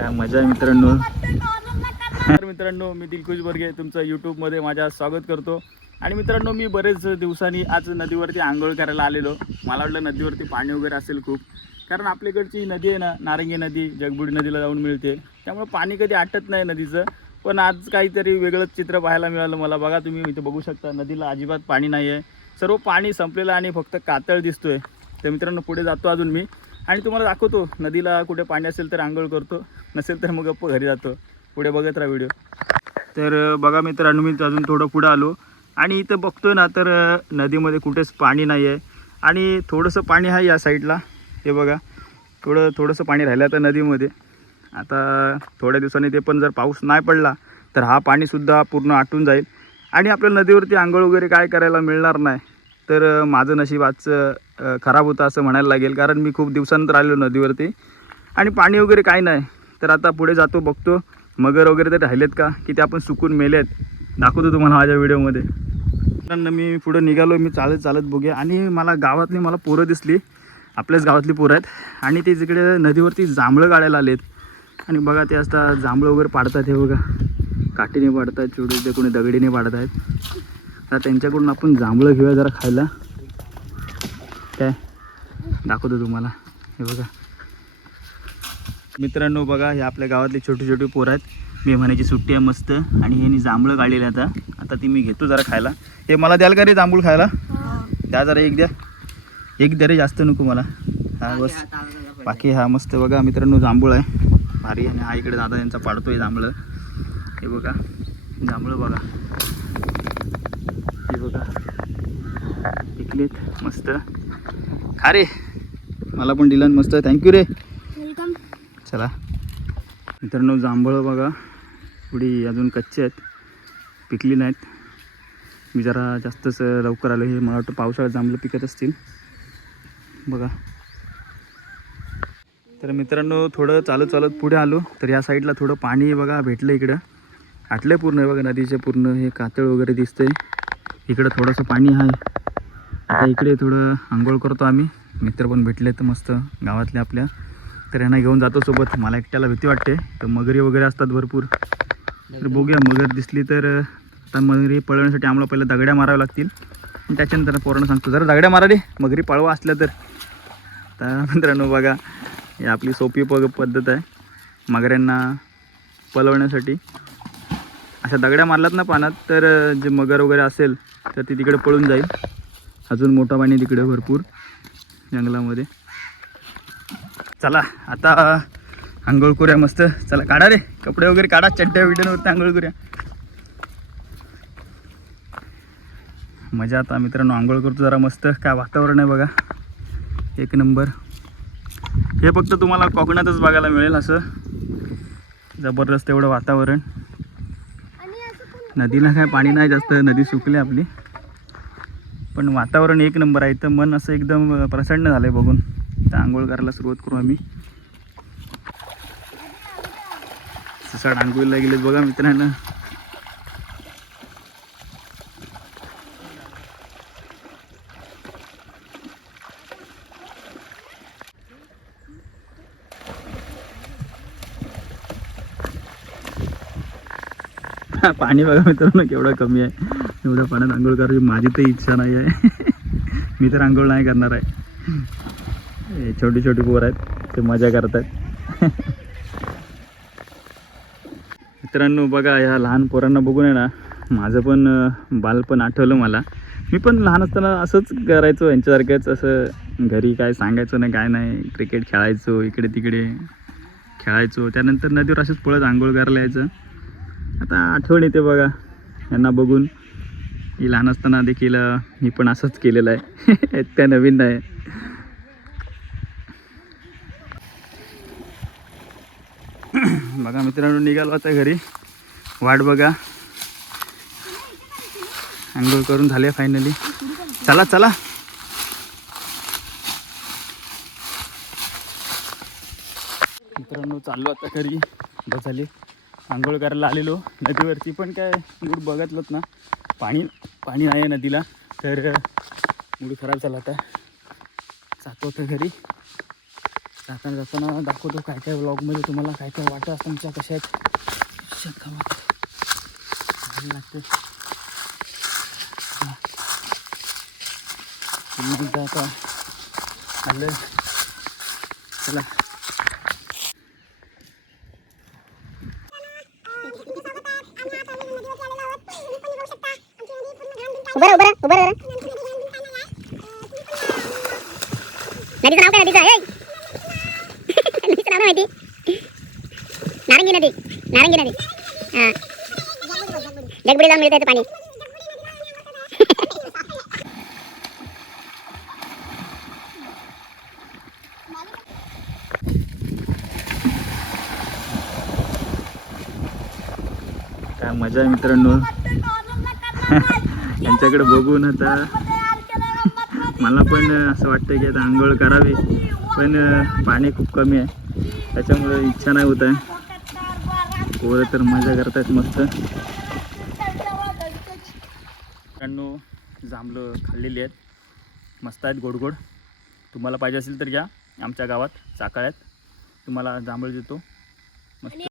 काय मजा आहे मित्रांनो. तर मित्रांनो मी दिलखुश बर्गे तुमचं यूट्यूबमध्ये माझ्या स्वागत करतो. आणि मित्रांनो मी बरेच दिवसांनी आज नदीवरती आंघोळ करायला आलेलो. मला वाटलं नदीवरती पाणी वगैरे असेल खूप, कारण आपल्याकडची नदी आहे ना, नारंगी नदी जगबुडी नदीला जाऊन मिळते, त्यामुळे पाणी कधी आटत नाही नदीचं. पण आज काहीतरी वेगळंच चित्र पाहायला मिळालं मला. बघा तुम्ही इथे बघू शकता, नदीला अजिबात पाणी नाही आहे, सर्व पाणी संपलेलं आणि फक्त कातळ दिसतोय. तर मित्रांनो पुढे जातो अजून मी आणि तुम्हाला दाखवतो. नदीला कुठे पाणी असेल तर आंघोळ करतो, नसेल तर मग गप्प घरी जातो. पुढे बघत राहा व्हिडिओ. तर बघा मित्रांनो मी अजून थोडं पुढं आलो आणि इथं बघतोय ना, तर नदीमध्ये कुठेच पाणी नाही आहे. आणि थोडंसं पाणी आहे या साईडला, हे बघा थोडंसं पाणी राहिलं तर नदीमध्ये. आता थोड्या दिवसांनी ते पण जर पाऊस नाही पडला तर हा पाणीसुद्धा पूर्ण आटून जाईल आणि आपल्याला नदीवरती आंघोळ वगैरे काय करायला मिळणार नाही. तर माझं नशीब आजचं खराब होतं असं म्हणायला लागेल, कारण मी खूप दिवसानंतर आलो नदीवरती आणि पाणी वगैरे काय नाही. तर आता पुढे जातो, बघतो मगर वगैरे ते राहिलेत का, की ते आपण सुकून मेलेत, दाखवतो तुम्हाला माझ्या व्हिडिओमध्ये. नंतर मी पुढे निघालो, मी चालत चालत बघूया आणि मला गावातली पोरं दिसली, आपल्याच गावातली पोरं आहेत आणि ते जिकडे नदीवरती जांभळं काढायला आलेत. आणि बघा ते असता जांभळं वगैरे पाडतात, हे बघा काठीने पाडतात, छोटे कोणी दगडीने पाडत आहेत. तर त्यांच्याकडून आपण जांभळं घेऊया जरा खायला. काय दाखवतो तुम्हाला, हे बघा मित्रांनो. बघा हे आपल्या गावातली छोटी छोटी पोरं आहेत, मी म्हणायची सुट्टी आहे मस्त, आणि ह्यांनी जांभळं काढलेली आता ती मी घेतो जरा खायला. हे मला द्याल का रे जांभूळ खायला? द्या जरा, एक द्या रे, जास्त नको मला. हा बस, बाकी हा मस्त. बघा मित्रांनो जांभूळ आहे भारी, आणि हा इकडे दादा यांचा पाडतोय जांभळं. हे बघा जांभळं, बघा हे बघा पिकलेत मस्त. खा रे, मला पण दिलं मस्त, थँक्यू रे. चला मित्रांनो जांभळं बघा पुढे अजून कच्चे आहेत, पिकली नाहीत. मी जरा जास्तच लवकर आलो, हे मला वाटतं पावसाळ्यात जांभळं पिकत असतील. बघा तर मित्रांनो थोडं चालत पुढे आलो तर या साईडला थोडं पाणी बघा भेटलं, इकडं आटलं पूर्ण. बघा नदीचे पूर्ण हे कातळ वगैरे दिसतंय, इकडं थोडंसं पाणी आहे. आता इकडे थोडं आंघोळ करतो आम्ही, मित्र पण भेटले तर मस्त गावातले आपल्या, तर यांना घेऊन जातो सोबत. मला एकट्याला भीती वाटते, तर मगरी वगैरे असतात भरपूर. तर बघूया मगर दिसली तर. आता मगरी पळवण्यासाठी आम्हाला पहिलं दगड्या माराव्या लागतील, आणि त्याच्यानंतर पोरांना सांगतो जरा दगड्या मारा रे, मगरी पळवा असल्या तर. तर मित्रांनो बघा ही आपली सोपी पद्धत आहे मगऱ्यांना पळवण्यासाठी. अशा दगड्या मारलात ना पाण्यात तर जे मगर वगैरे असेल तर ती तिकडे पळून जाईल. अजून मोठा पाणी तिकडे भरपूर जंगलामध्ये. चला आता आंघोळ करूया मस्त. चला काढा रे कपडे वगैरे, काढा चड्ड्या विड्यांवरती आंघोळ करूया. मजा. आता मित्रांनो आंघोळ करतो जरा मस्त. काय वातावरण आहे बघा, एक नंबर. हे फक्त तुम्हाला कोकणातच बघायला मिळेल, असं जबरदस्त एवढं वातावरण. नदीला काय पाणी नाही जास्त, नदी सुकली आपली, पण वातावरण एक नंबर आहे. तर मन असं एकदम प्रसन्न झालं आहे बघून. तर आंघोळ करायला सुरुवात करू आम्ही. ससाड आंघोळीला गेलेत बघा मित्रांनो. पाणी बघा मित्रांनो केवढं कमी आहे. एवढ्या पाण्यात आंघोळ करायची माझी तर इच्छा नाही आहे. मी तर आंघोळ नाही करणार आहे. छोटी छोटी पोरं आहेत ते मजा करतात. मित्रांनो बघा ह्या लहान पोरांना बघून आहे ना माझं पण बालपण आठवलं मला. मी पण लहान असताना असंच करायचो यांच्यासारखंच. असं घरी काय सांगायचं नाही काय नाही, क्रिकेट खेळायचो, इकडे तिकडे खेळायचो. त्यानंतर नदीवर असंच पळत आंघोळ करायला यायचं. आता आठवण येते बघा यांना बघून, की लहान असताना देखील मी पण असंच केलेलं आहे. इतकं नवीन नाही. बघा मित्रांनो निघालो आता घरी. वाट बघा, आंघोळ करून झाले फायनली. चला चला मित्रांनो चाललो आता घरी. बस झाली आंघोळ करायला आलेलो नदीवरती, पण काय मूड बघितलंत ना, पाणी आहे नदीला, तर मूड खराब झाला. आता जातो आता घरी. जाताना जाताना दाखवतो काय काय व्लॉगमध्ये तुम्हाला काय काय वाटत असतं आमच्या कशा आहेत लागते. आता आलं चला. नदीचं नाव काय नदीचं आहे? नदीचं नाव नाही माहिती. नारंगी नदी. नारंगी नदी. हां जगबुडी जाऊन मिळतं पाणी. काय मजा आहे मित्रांनो. यांच्याकडे बघून आता मला पण असं वाटतं की आता आंघोळ करावी, पण पाणी खूप कमी आहे त्याच्यामुळे इच्छा नाही होत आहे. पोरं तर मजा करतात मस्त. मित्रांनो जांभळं खाल्लेली आहेत, मस्त आहेत, गोड गोड. तुम्हाला पाहिजे असेल तर या आमच्या गावात चाकळ्यात, तुम्हाला जांभळ देतो मस्त.